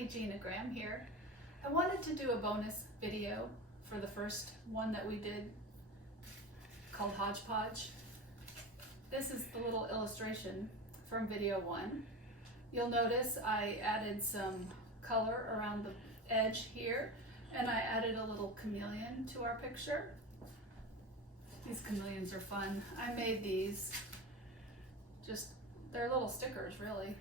Happy Genogram here. I wanted to do a bonus video for the first one that we did called Hodgepodge. This is the little illustration from video 1. You'll notice I added some color around the edge here, and I added a little chameleon to our picture. These chameleons are fun. I made these, they're little stickers really.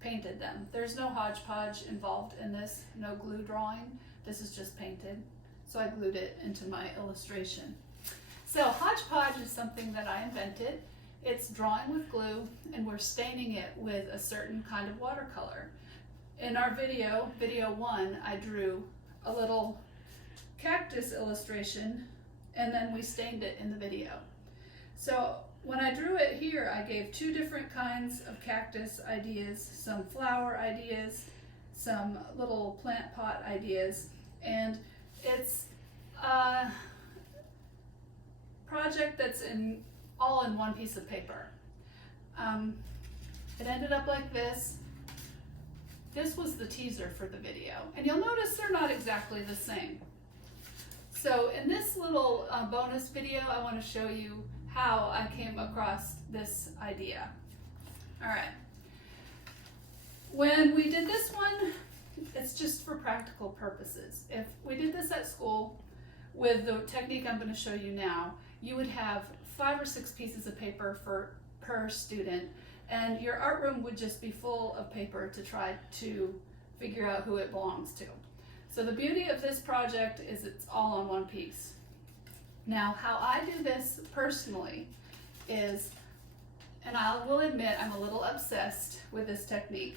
Painted them. There's no hodgepodge involved in this, no glue drawing. This is just painted. So I glued it into my illustration. So hodgepodge is something that I invented. It's drawing with glue and we're staining it with a certain kind of watercolor. In our video 1, I drew a little cactus illustration and then we stained it in the video. So when I drew it here, I gave 2 different kinds of cactus ideas, some flower ideas, some little plant pot ideas, and it's a project that's all in one piece of paper. It ended up like this. This was the teaser for the video, and you'll notice they're not exactly the same. So in this little bonus video, I want to show you how I came across this idea. All right. When we did this one, it's just for practical purposes. If we did this at school with the technique I'm going to show you now, you would have 5 or 6 pieces of paper per student, and your art room would just be full of paper to try to figure out who it belongs to. So the beauty of this project is it's all on one piece. Now, how I do this personally is, and I will admit I'm a little obsessed with this technique,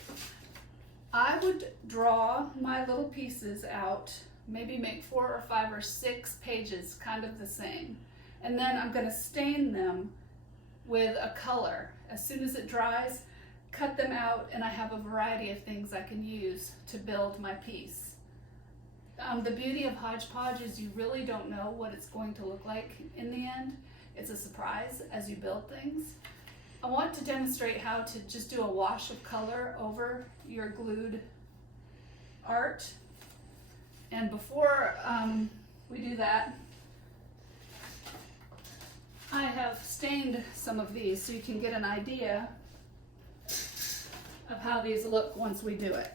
I would draw my little pieces out, maybe make 4 or 5 or 6 pages kind of the same, and then I'm going to stain them with a color. As soon as it dries, cut them out, and I have a variety of things I can use to build my piece. The beauty of Hodgepodge is you really don't know what it's going to look like in the end. It's a surprise as you build things. I want to demonstrate how to just do a wash of color over your glued art. And before we do that, I have stained some of these so you can get an idea of how these look once we do it.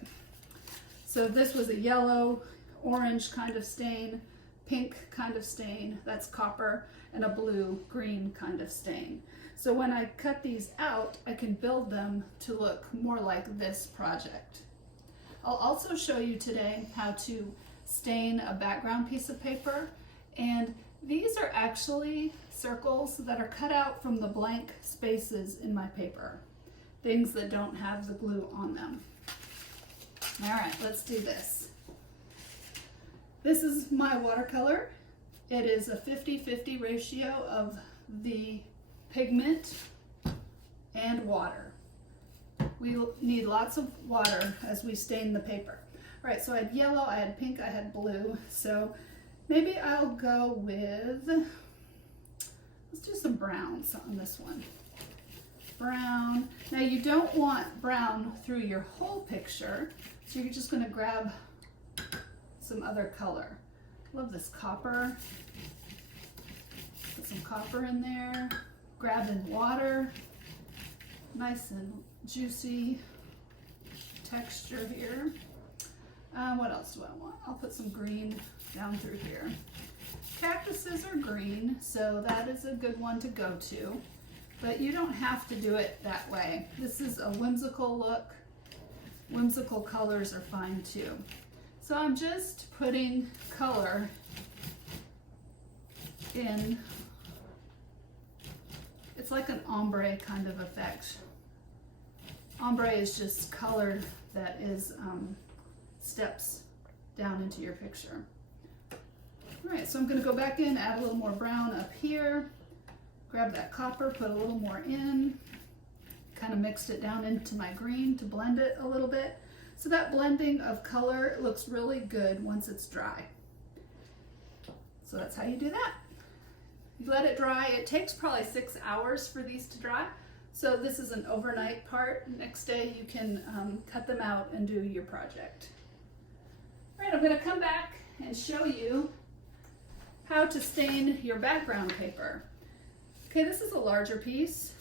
So this was a yellow, orange kind of stain, pink kind of stain, that's copper, and a blue-green kind of stain. So when I cut these out, I can build them to look more like this project. I'll also show you today how to stain a background piece of paper, and these are actually circles that are cut out from the blank spaces in my paper, things that don't have the glue on them. All right, let's do this. This is my watercolor. It is a 50-50 ratio of the pigment and water. We need lots of water as we stain the paper. All right, so I had yellow, I had pink, I had blue. So maybe I'll go with, let's do some browns on this one. Brown. Now you don't want brown through your whole picture, so you're just gonna grab some other color. Love this copper. Put some copper in there. Grab in water. Nice and juicy texture here. What else do I want? I'll put some green down through here. Cactuses are green, so that is a good one to go to. But you don't have to do it that way. This is a whimsical look. Whimsical colors are fine too. So I'm just putting color in. It's like an ombre kind of effect. Ombre is just color that is steps down into your picture. All right, so I'm going to go back in, add a little more brown up here, grab that copper, put a little more in, kind of mixed it down into my green to blend it a little bit. So that blending of color looks really good once it's dry. So that's how you do that. You let it dry. It takes probably 6 hours for these to dry. So this is an overnight part. Next day you can cut them out and do your project. All right, I'm going to come back and show you how to stain your background paper. Okay, this is a larger piece.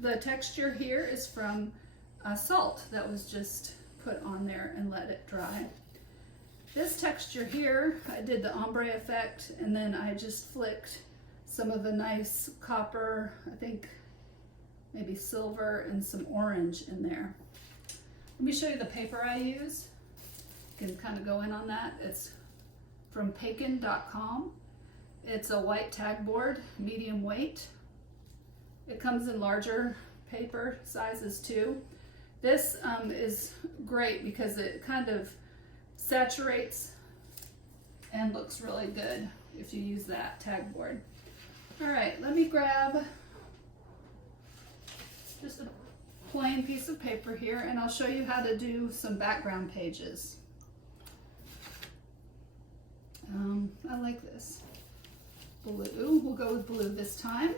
The texture here is from salt that was just put on there and let it dry. This texture here, I did the ombre effect, and then I just flicked some of the nice copper, I think maybe silver, and some orange in there. Let me show you the paper I use. You can kind of go in on that. It's from Paken.com. It's a white tag board, medium weight. It comes in larger paper sizes too. This is great because it kind of saturates and looks really good if you use that tag board. All right, let me grab just a plain piece of paper here, and I'll show you how to do some background pages. I like this. Blue, we'll go with blue this time.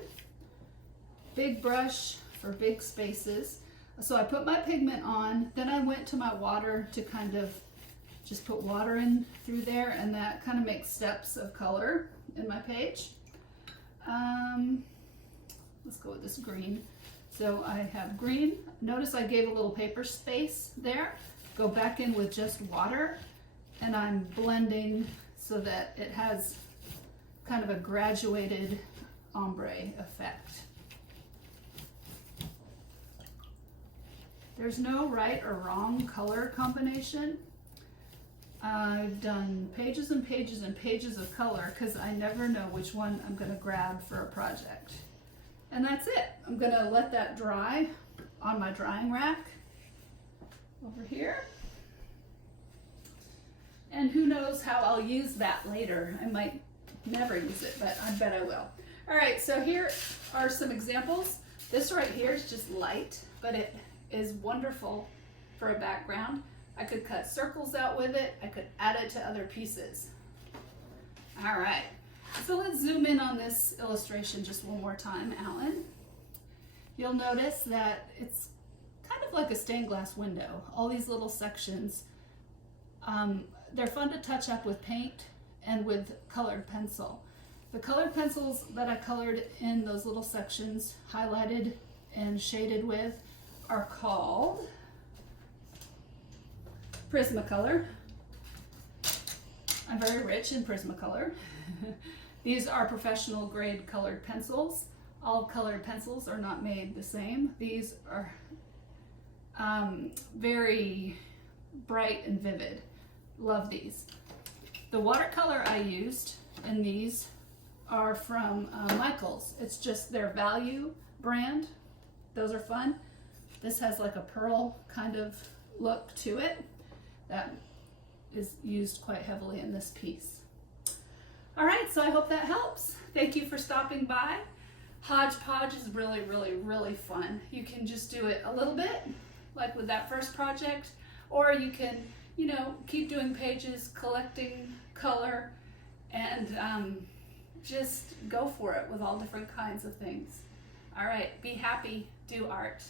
Big brush for big spaces. So I put my pigment on, then I went to my water to kind of just put water in through there, and that kind of makes steps of color in my page. Let's go with this green. So I have green. Notice I gave a little paper space there. Go back in with just water, and I'm blending so that it has kind of a graduated ombre effect. There's no right or wrong color combination. I've done pages and pages and pages of color because I never know which one I'm going to grab for a project. And that's it. I'm going to let that dry on my drying rack over here. And who knows how I'll use that later. I might never use it, but I bet I will. All right, so here are some examples. This right here is just light, but it is wonderful for a background. I could cut circles out with it. I could add it to other pieces. All right, so let's zoom in on this illustration just one more time, Alan. You'll notice that it's kind of like a stained glass window. All these little sections, they're fun to touch up with paint and with colored pencil. The colored pencils that I colored in those little sections, highlighted and shaded with, are called Prismacolor. I'm very rich in Prismacolor. These are professional grade colored pencils. All colored pencils are not made the same. These are very bright and vivid. Love these. The watercolor I used in these are from Michaels. It's just their value brand. Those are fun. This has like a pearl kind of look to it that is used quite heavily in this piece. All right, so I hope that helps. Thank you for stopping by. Hodgepodge is really, really, really fun. You can just do it a little bit, like with that first project, or you can, you know, keep doing pages, collecting color, and just go for it with all different kinds of things. All right, be happy, do art.